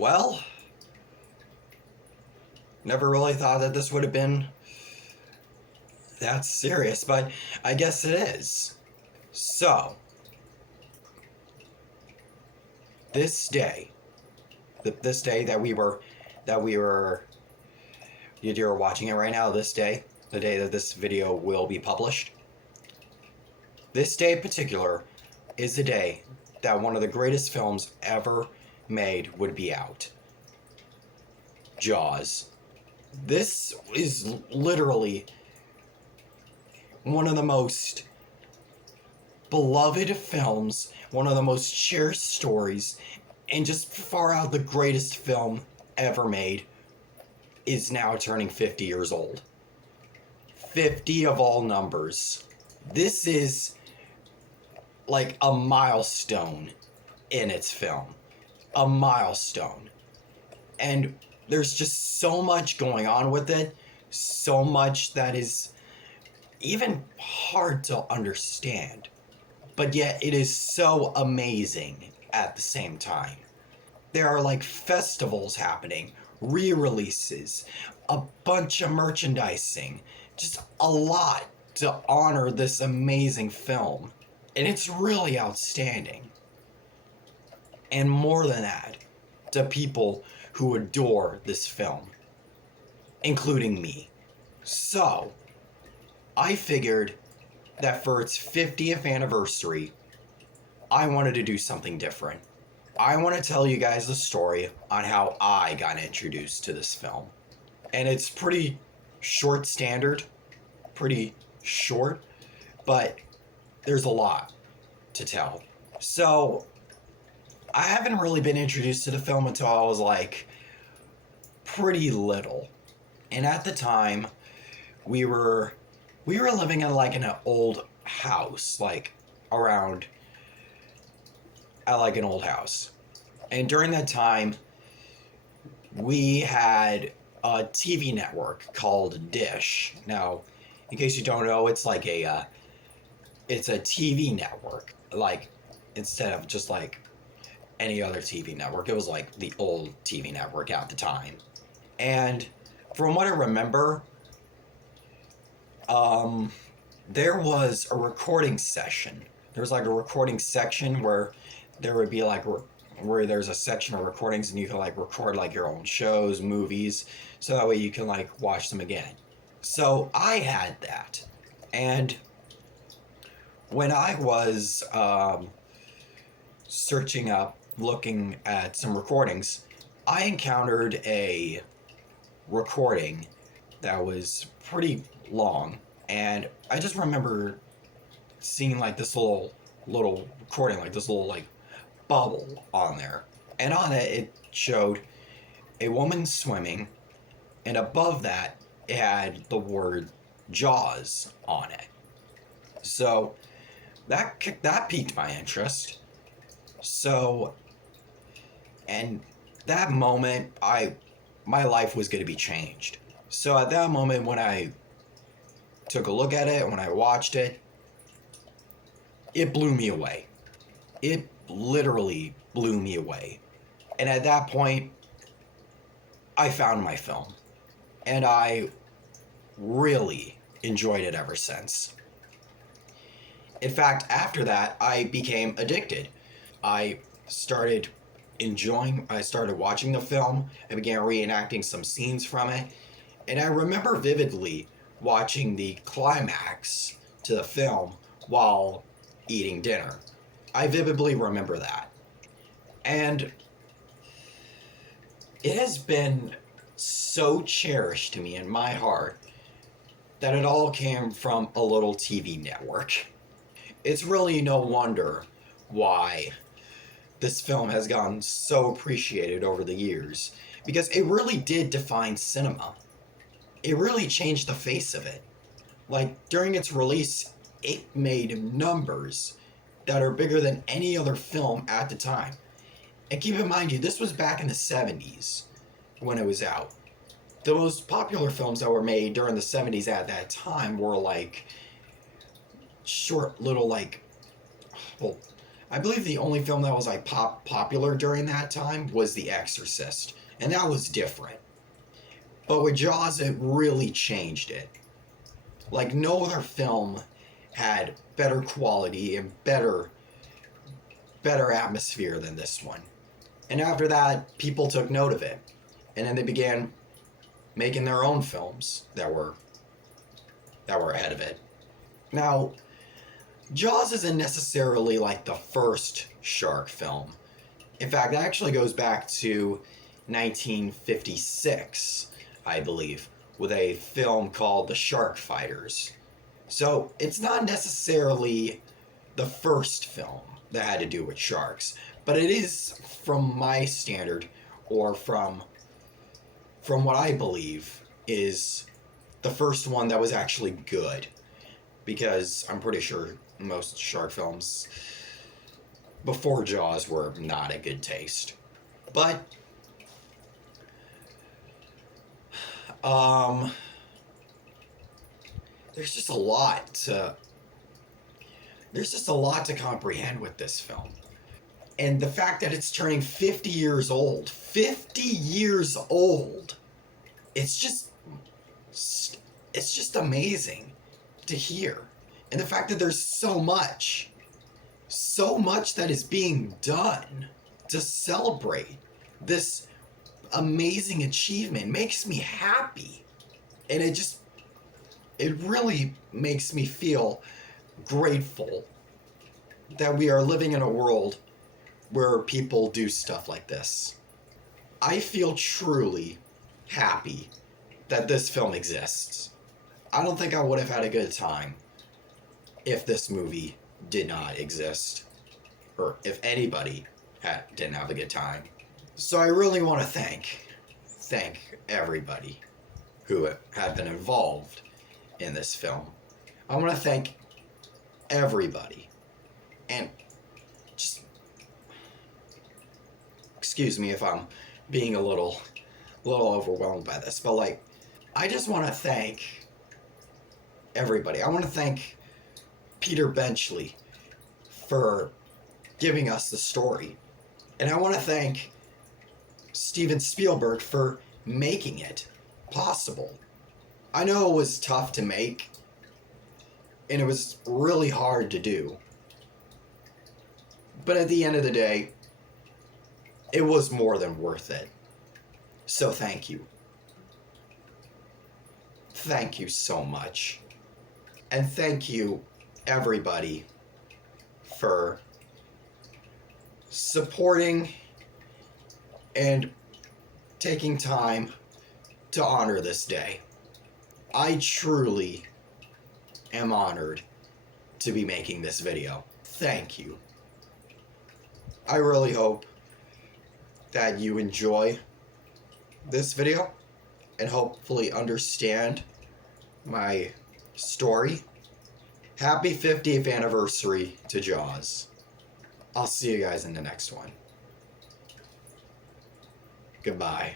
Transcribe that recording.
Well, never really thought that this would have been that serious, but I guess it is. So, this day, this day that you're watching it right now, this day, the day that this video will be published, this day in particular is the day that one of the greatest films ever made would be out. Jaws. This is literally one of the most beloved films, one of the most cherished stories, and just far out the greatest film ever made is now turning 50 years old. 50 of all numbers. This is like a milestone in its film. A milestone. And there's just so much going on with it, so much that is even hard to understand. But yet it is so amazing at the same time. There are like festivals happening, re-releases, a bunch of merchandising, just a lot to honor this amazing film. And it's really outstanding. And more than that, to people who adore this film, including me. So, I figured that for its 50th anniversary, I wanted to do something different. I want to tell you guys a story on how I got introduced to this film. And it's pretty short standard, pretty short, but there's a lot to tell. So, I haven't really been introduced to the film until I was like pretty little. And at the time, we were living in like an old house, like around at like an old house. And during that time, we had a TV network called Dish. Now, in case you don't know, it's like it's a TV network. Like, instead of just like any other TV network, it was like the old TV network at the time. And from what I remember, there was a recording session. There was like a recording section where there would be like where there's a section of recordings and you can like record like your own shows, movies, so that way you can like watch them again. So I had that. And when I was searching up, looking at some recordings, I encountered a recording that was pretty long, and I just remember seeing like this little recording, like this little like bubble on there, and on it showed a woman swimming, and above that it had the word Jaws on it. So that piqued my interest. So, and that moment, my life was going to be changed. So at that moment, when I took a look at it, when I watched it, it blew me away. It literally blew me away. And at that point, I found my film. And I really enjoyed it ever since. In fact, after that, I became addicted. I started watching the film. I began reenacting some scenes from it. And I remember vividly watching the climax to the film while eating dinner. I vividly remember that. And it has been so cherished to me in my heart that it all came from a little TV network. It's really no wonder why this film has gotten so appreciated over the years, because it really did define cinema. It really changed the face of it. Like, during its release, it made numbers that are bigger than any other film at the time. And keep in mind, this was back in the 70s when it was out. The most popular films that were made during the 70s at that time were like short little like, well, I believe the only film that was like popular during that time was The Exorcist, and that was different. But with Jaws, it really changed it. Like no other film had better quality and better atmosphere than this one. And after that, people took note of it, and then they began making their own films that were ahead of it. Now, Jaws isn't necessarily like the first shark film. In fact, it actually goes back to 1956, I believe, with a film called The Shark Fighters. So it's not necessarily the first film that had to do with sharks, but it is, from my standard, or from what I believe, is the first one that was actually good. Because I'm pretty sure most shark films before Jaws were not a good taste. But um there's just a lot to comprehend with this film. And the fact that it's turning 50 years old, 50 years old, it's just amazing to hear. And the fact that there's so much that is being done to celebrate this amazing achievement makes me happy. And it really makes me feel grateful that we are living in a world where people do stuff like this. I feel truly happy that this film exists. I don't think I would have had a good time if this movie did not exist, or if anybody didn't have a good time. So I really want to thank everybody who had been involved in this film. I want to thank everybody, and just excuse me if I'm being a little overwhelmed by this, but like, I just want to thank everybody. I want to thank Peter Benchley for giving us the story, and I want to thank Steven Spielberg for making it possible. I know it was tough to make, and it was really hard to do, but at the end of the day, it was more than worth it. So thank you. Thank you so much. And thank you, everybody, for supporting and taking time to honor this day. I truly am honored to be making this video. Thank you. I really hope that you enjoy this video and hopefully understand my story. Happy 50th anniversary to Jaws. I'll see you guys in the next one. Goodbye.